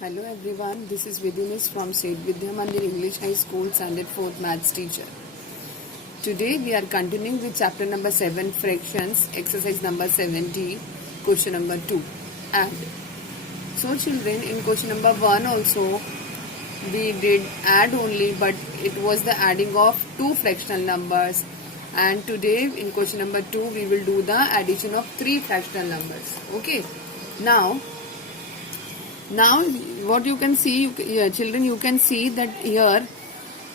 Hello everyone, this is Vidyanis from State Vidya Mandir English High School Standard 4th Maths teacher. Today we are continuing with chapter number 7 fractions, exercise number 70, question number 2, add. So children, in question number 1 also we did add only, but it was the adding of two fractional numbers, and today in question number 2 we will do the addition of three fractional numbers. Okay, now what you can see, children, you can see that here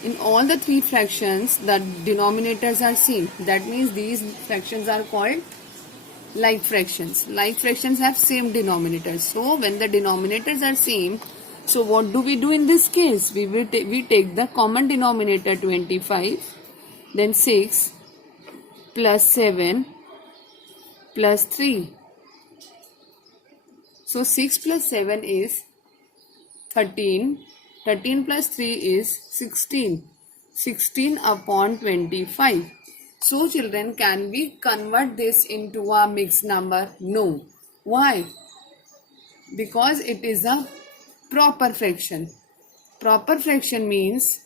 in all the three fractions the denominators are same. That means these fractions are called like fractions. Like fractions have same denominators. So when the denominators are same, so what do we do in this case? We take the common denominator 25, then 6 plus 7 plus 3. So 6 plus 7 is 13. 13 plus 3 is 16. 16 upon 25. So children, can we convert this into a mixed number? No. Why? Because it is a proper fraction. Proper fraction means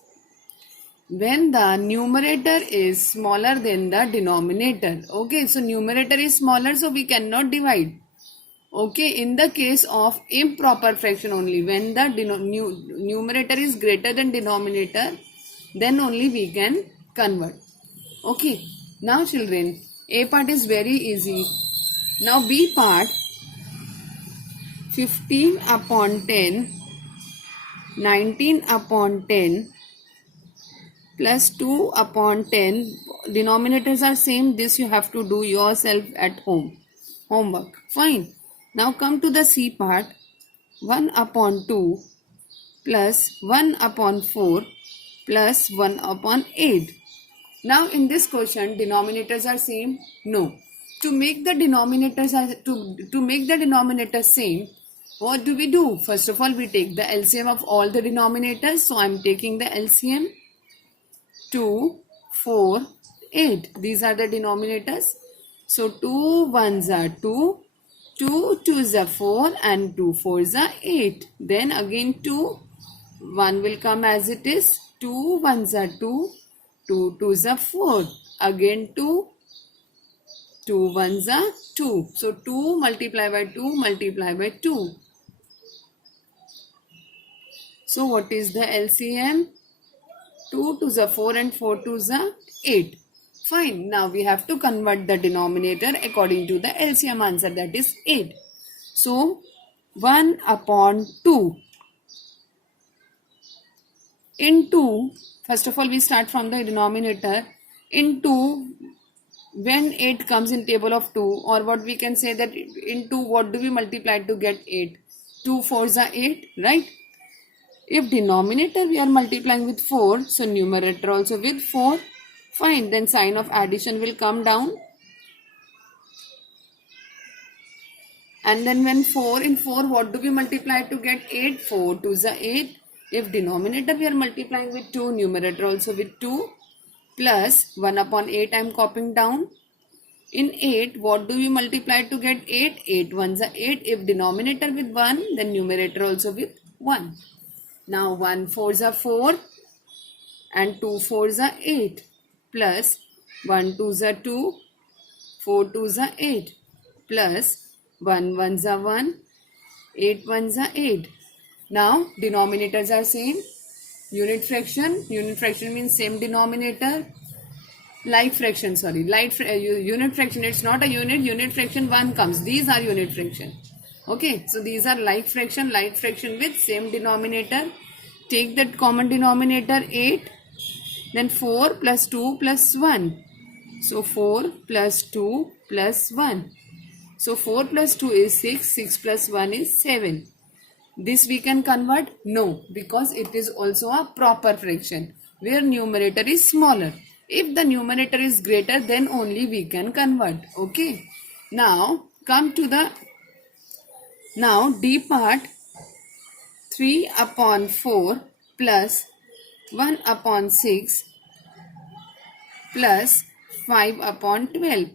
when the numerator is smaller than the denominator. Okay, so numerator is smaller, so we cannot divide. Okay, in the case of improper fraction only, when the numerator is greater than denominator, then only we can convert. Okay, now children, A part is very easy. Now B part, 15 upon 10, 19 upon 10 plus 2 upon 10. Denominators are same. This you have to do yourself at home. Homework. Fine. Now come to the C part, 1 upon 2 plus 1 upon 4 plus 1 upon 8. Now in this question, denominators are same? No. To make the denominators same, what do we do? First of all, we take the LCM of all the denominators. So I am taking the LCM 2, 4, 8. These are the denominators. So 2 1s are 2. 2 2s are 4 and 2 4s are 8. Then again 2, 1 will come as it is. 2 1s are 2, 2 2s are 4. Again 2, 2 1s are 2. So 2 multiplied by 2 multiplied by 2. So what is the LCM? 2 2s are 4 and 4 2s are 8. Fine. Now we have to convert the denominator according to the LCM answer, that is 8. So 1 upon 2 into, first of all we start from the denominator, into, when 8 comes in table of 2, or what we can say that into what do we multiply to get 8? 2 4s are 8, right? If denominator we are multiplying with 4, so numerator also with 4. Fine, then sign of addition will come down. And then when 4 in 4, what do we multiply to get 8? 4 2s are 8. If denominator we are multiplying with 2, numerator also with 2. Plus 1 upon 8 I am copying down. In 8, what do we multiply to get 8? 8 1s are 8. If denominator with 1, then numerator also with 1. Now 1 4s are 4 and 2 4s are 8. Plus 1 2s are 2, 4 2s are 8, plus 1 1s are 1, 8 1s are 8. Now denominators are same. Unit fraction means same denominator. Like fraction, unit fraction, it's not a unit fraction 1 comes. These are unit fraction. Okay, so these are like fraction with same denominator. Take that common denominator 8. Then 4 plus 2 plus 1. So 4 plus 2 plus 1. So 4 plus 2 is 6. 6 plus 1 is 7. This we can convert? No, because it is also a proper fraction where numerator is smaller. If the numerator is greater, then only we can convert. Okay. Now come to the D part, 3 upon 4 plus 1 upon 6 plus 5 upon 12.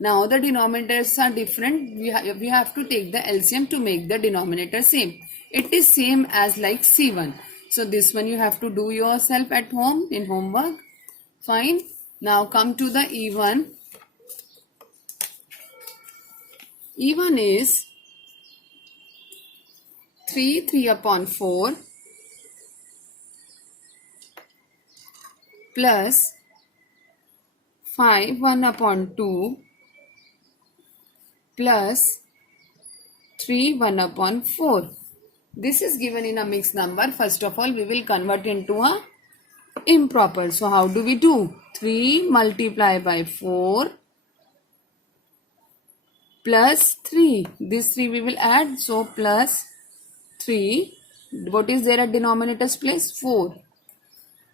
Now the denominators are different. We have to take the LCM to make the denominator same. It is same as like C1. So this one you have to do yourself at home in homework. Fine. Now come to the E1. E1 is 3 upon 4 plus 5 1 upon 2 plus 3 1 upon 4. This is given in a mixed number. First of all, we will convert into a improper. So how do we do? 3 multiply by 4 plus 3. This 3 we will add. So plus 3. What is there at denominator's place? 4.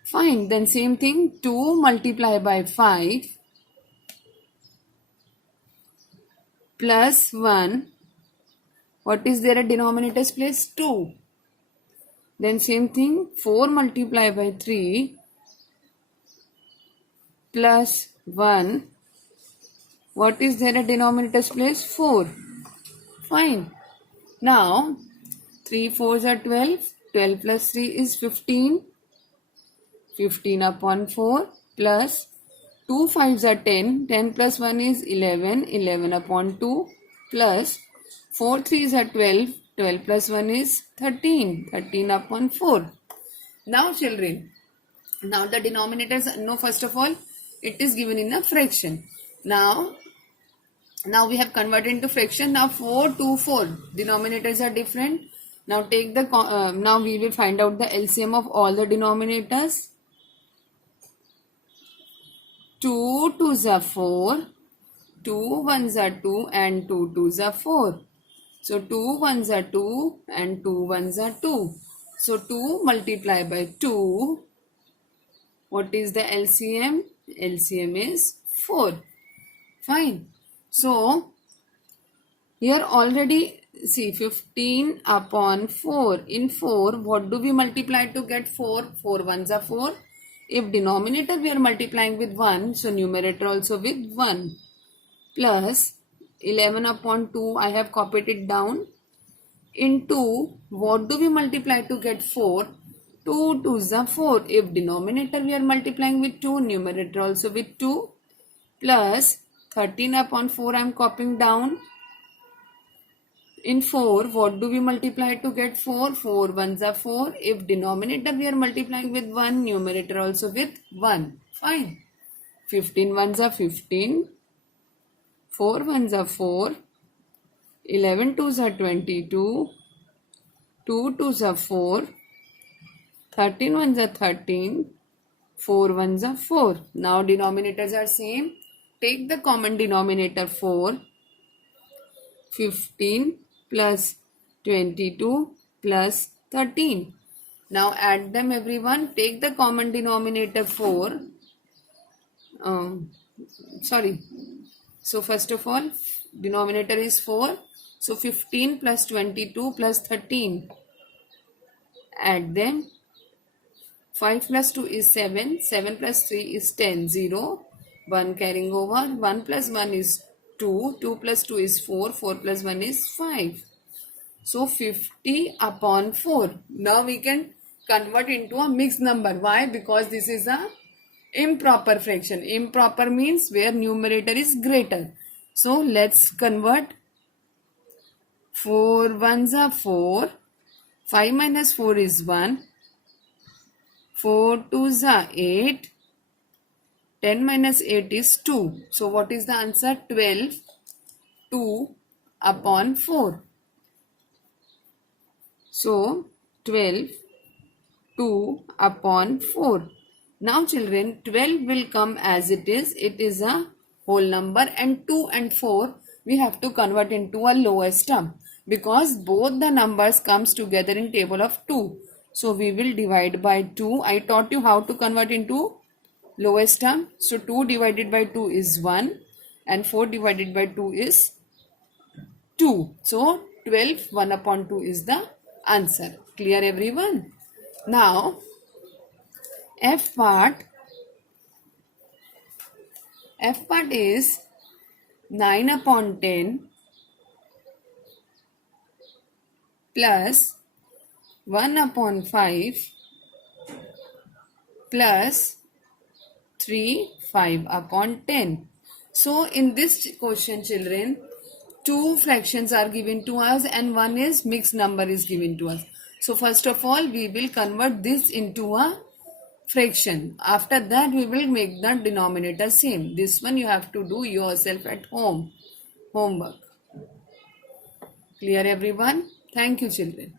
Fine. Then same thing. 2 multiply by 5 plus 1. What is there at denominator's place? 2. Then same thing. 4 multiply by 3 plus 1. What is there at denominator's place? 4. Fine. Now 3 4s are 12. 12 plus 3 is 15. 15 upon 4 plus 2 5s are 10. 10 plus 1 is 11. 11 upon 2 plus 4 3s are 12. 12 plus 1 is 13. 13 upon 4. Now children, now the denominators, no, first of all, it is given in a fraction. Now we have converted into fraction. Now 4 2 4. Denominators are different. Now take the, now we will find out the LCM of all the denominators. 2 2s are 4. 2 1s are 2 and 2 2s are 4. So 2 1s are 2 and 2 1s are 2. So 2 multiplied by 2. What is the LCM? LCM is 4. Fine. So here already see 15 upon 4. In 4, what do we multiply to get 4? 4 1s are 4. If denominator we are multiplying with 1, so numerator also with 1. Plus 11 upon 2, I have copied it down. Into what do we multiply to get 4? 2 2s are 4. If denominator we are multiplying with 2, numerator also with 2. Plus 13 upon 4 I am copying down. In 4, what do we multiply to get 4? 4 1s are 4. If denominator we are multiplying with 1, numerator also with 1. Fine. 15 1s are 15. 4 1s are 4. 11 2s are 22. 2 2s are 4. 13 1s are 13. 4 1s are 4. Now denominators are same. Take the common denominator 4. 15 plus 22 plus 13. Now add them everyone. Take the common denominator 4. So first of all, denominator is 4. So 15 plus 22 plus 13. Add them. 5 plus 2 is 7. 7 plus 3 is 10. 0. 1 carrying over. 1 plus 1 is 2. 2 plus 2 is 4. 4 plus 1 is 5. So 50 upon 4. Now we can convert into a mixed number. Why? Because this is a improper fraction. Improper means where numerator is greater. So let's convert. 4 1s are 4. 5 minus 4 is 1. 4 2s are 8. 10 minus 8 is 2. So what is the answer? 12. 2 upon 4. So 12. 2 upon 4. Now children, 12 will come as it is. It is a whole number, and 2 and 4 we have to convert into a lowest term because both the numbers comes together in table of 2. So we will divide by 2. I taught you how to convert into lowest term. So 2 divided by 2 is 1 and 4 divided by 2 is 2. So 12, 1 upon 2 is the answer. Clear everyone? Now F part is 9 upon 10 plus 1 upon 5 plus 3, 5 upon 10. So in this question, children, two fractions are given to us and one is mixed number is given to us. So first of all, we will convert this into a fraction. After that, we will make the denominator same. This one you have to do yourself at home. Homework. Clear everyone? Thank you, children.